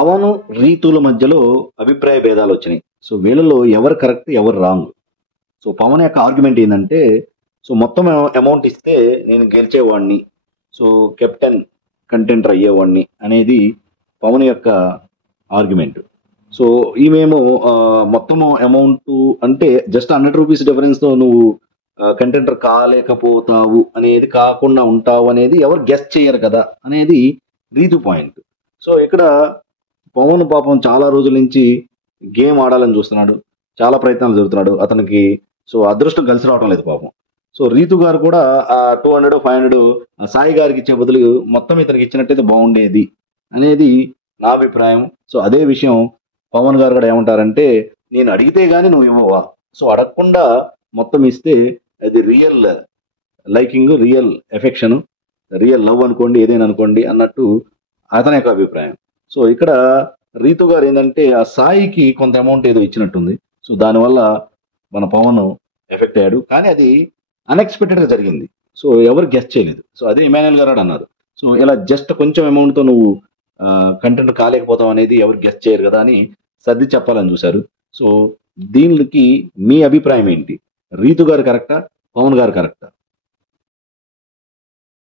పవన్, రీతుల మధ్యలో అభిప్రాయ భేదాలు వచ్చినాయి. సో వీళ్ళలో ఎవరు కరెక్ట్, ఎవరు రాంగ్? సో పవన్ యొక్క ఆర్గ్యుమెంట్ ఏంటంటే, సో మొత్తం అమౌంట్ ఇస్తే నేను గెలిచేవాడిని, సో కెప్టెన్ కంటెండర్ అయ్యేవాడిని అనేది పవన్ యొక్క ఆర్గ్యుమెంట్. సో ఈమెమో మొత్తము అమౌంట్ అంటే జస్ట్ 100 రూపీస్ డిఫరెన్స్తో నువ్వు కంటెండర్ కాలేకపోతావు అనేది, కాకుండా ఉంటావు అనేది ఎవరు గెస్ చేయరు కదా అనేది రీతు పాయింట్. సో ఇక్కడ పవన్ పాపం చాలా రోజుల నుంచి గేమ్ ఆడాలని చూస్తున్నాడు, చాలా ప్రయత్నాలు జరుగుతున్నాడు అతనికి. సో అదృష్టం కలిసి రావడం లేదు పాపం. సో రీతు గారు కూడా ఆ 200 500 సాయి గారికి ఇచ్చే బదులు మొత్తం ఇతనికి ఇచ్చినట్టయితే బాగుండేది అనేది నా అభిప్రాయం. సో అదే విషయం పవన్ గారు కూడా ఏమంటారంటే, నేను అడిగితే గానీ నువ్వు ఇవ్వవా, సో అడగకుండా మొత్తం ఇస్తే అది real liking, real affection, real love అనుకోండి, ఏదైనా అనుకోండి అన్నట్టు అతని యొక్క అభిప్రాయం. సో ఇక్కడ రీతు గారు ఏంటంటే ఆ సాయికి కొంత అమౌంట్ ఏదో ఇచ్చినట్టుంది. సో దానివల్ల మన పవన్ ఎఫెక్ట్ అయ్యాడు, కానీ అది అన్ఎక్స్పెక్టెడ్ గా జరిగింది. సో ఎవరు గెస్ట్ చేయలేదు. సో అదే ఇమాన్యుల్ గారు కూడా అన్నారు, సో ఇలా జస్ట్ కొంచెం అమౌంట్ తో నువ్వు కంటెంట్ కాలేకపోతావు అనేది ఎవరు గెస్ట్ చేయరు కదా అని సర్ది చెప్పాలని చూశారు. సో దీనికి మీ అభిప్రాయం ఏంటి? రీతు గారు కరెక్టా, పవన్ గారు కరెక్టా?